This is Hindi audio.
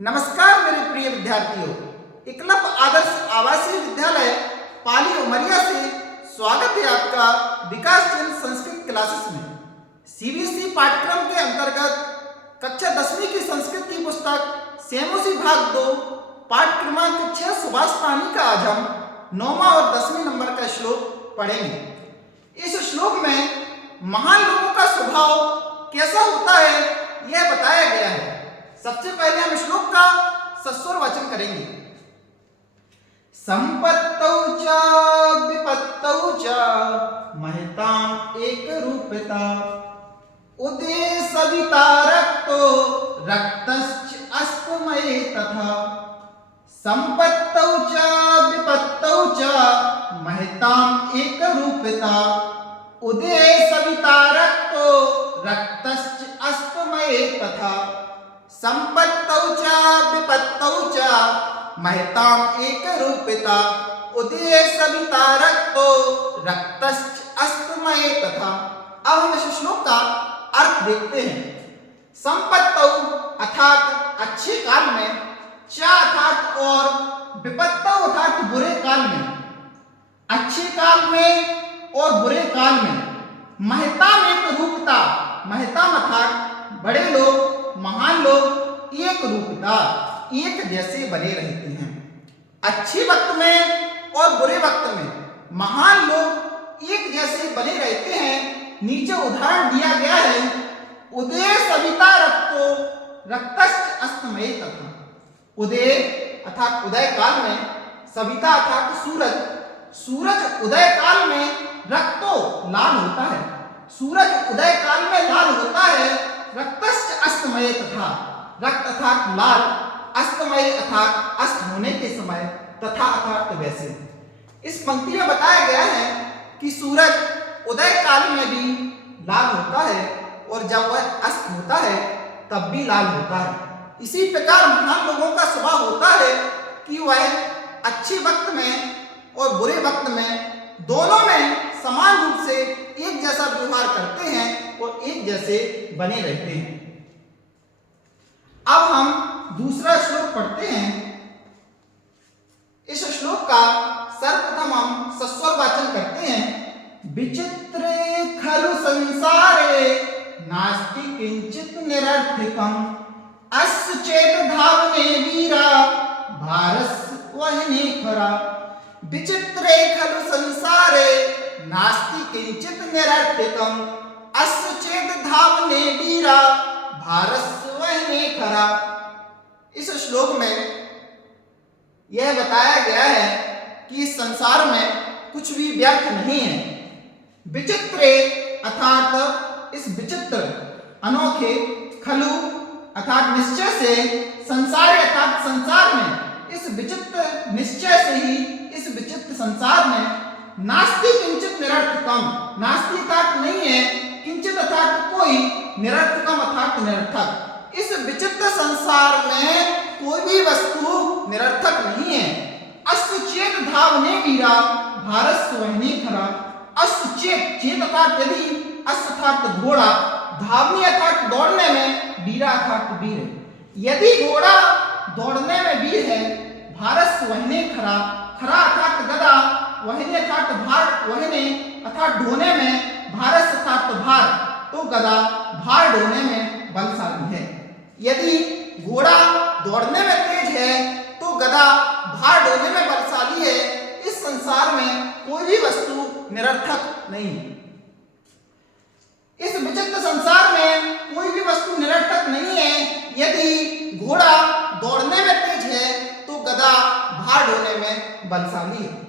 नमस्कार मेरे प्रिय विद्यार्थियों, एकलव्य आदर्श आवासीय विद्यालय पाली उमरिया से स्वागत है आपका विकास चंद संस्कृत क्लासेस में। सीबीएसई पाठ्यक्रम के अंतर्गत कक्षा 10वीं की संस्कृत की पुस्तक सेमोसी भाग 2 पाठ क्रमांक 6 सुभाष पानी का आज हम 9वां और 10वें नंबर का श्लोक पढ़ेंगे। इस श्लोक में महान लोगों का स्वभाव कैसा होता है यह बताया गया है। सबसे पहले हम श्लोक का सस्वर वाचन करेंगे। संपत्तौ च विपत्तौ च महतां एक रूपता उदे सविता रक्तो रक्तश्च अस्तमये तथा। संपत्तौ च विपत्तौ च महतां एक रूपता उदे सविता रक्तो रक्तश्च अस्तमये तथा। संपत्तौ च विपत्तौ च महतां एक रूपता उदये सविता रक्तो रक्तश्च अस्तमये तथा। अब हम इस श्लोक का अर्थ देखते हैं। संपत्तौ अर्थात अच्छे काल में, च अर्थात और, विपत्तौ अर्थात बुरे काल में। अच्छे काल में और बुरे काल में महतां एक रूपता, महतां अर्थात बड़े लोग, महान लोग एक रूपता एक जैसे बने रहते हैं। अच्छे वक्त में और बुरे वक्त में महान लोग एक जैसे बने रहते हैं। नीचे उदाहरण दिया गया है। उदय सविता रक्तो रक्तश्च अस्तमये तथा। उदय अर्थात उदय काल में, सविता अर्थात सूरज, सूरज उदय काल में रक्तो लाल होता है। सूरज उदय काल में लाल होता है। रक्तश्च अस्तमये तथा, रक्त अर्थात लाल, अस्तमय अर्थात अस्त होने के समय, तथा अर्थात वैसे। इस पंक्ति में बताया गया है कि सूरज उदय काल में भी लाल होता है और जब वह अस्त होता है तब भी लाल होता है। इसी प्रकार महान लोगों का स्वभाव होता है कि वह अच्छे वक्त में और बुरे वक्त में दोनों में समान रूप से एक जैसा व्यवहार करते हैं और एक जैसे बने रहते हैं। अब हम दूसरा श्लोक पढ़ते हैं। इस श्लोक का सर्वप्रथम हम सस्वर वाचन करते हैं। विचित्रे खलु संसारे नास्ति किंचित निरर्थकम् अस्य चेत धावने वीरा भारस्य वहने खरा। विचित्रे खलु संसारे नास्ति किंचित निरर्थकम् अस्य चेत धावने वीरा भारस्य वहने खरा। इस श्लोक में यह बताया गया है कि इस संसार में कुछ भी व्यर्थ नहीं है। विचित्रे अर्थात इस विचित्र, अनोखे, खलु अर्थात निश्चय से, संसार अर्थात संसार में, इस विचित्र निश्चय से ही इस विचित्र संसार में नास्ति किंचित निरर्थकम्, नास्ति अर्थात नहीं है, किंचित अर्थात कोई, निरर्थकम् अर्थात निरर्थक। इस विचित्र संसार में कोई भी वस्तु निरर्थक नहीं है। अस्य चेत धावने वीरा भारस्य वहने खरा। अस्य चेत, चेत अर्थात यदि, अस्य अर्थात घोड़ा, धावने अर्थात दौड़ने में, वीरा अर्थात वीर। यदि घोड़ा दौड़ने में वीर है, भारस्य वहने खरा, खरा अर्थात गदा, वहने अर्थात भार, वहने अर्थात ढोने में, भारस्य अर्थात भार, तो गदा भार ढोने में बलशाली है। यदि घोड़ा दौड़ने में तेज है तो गदा भार ढोने में बलशाली है। इस संसार में कोई भी वस्तु निरर्थक नहीं है। इस विचित्र संसार में कोई भी वस्तु निरर्थक नहीं है। यदि घोड़ा दौड़ने में तेज है तो गदा भार ढोने में बलशाली है।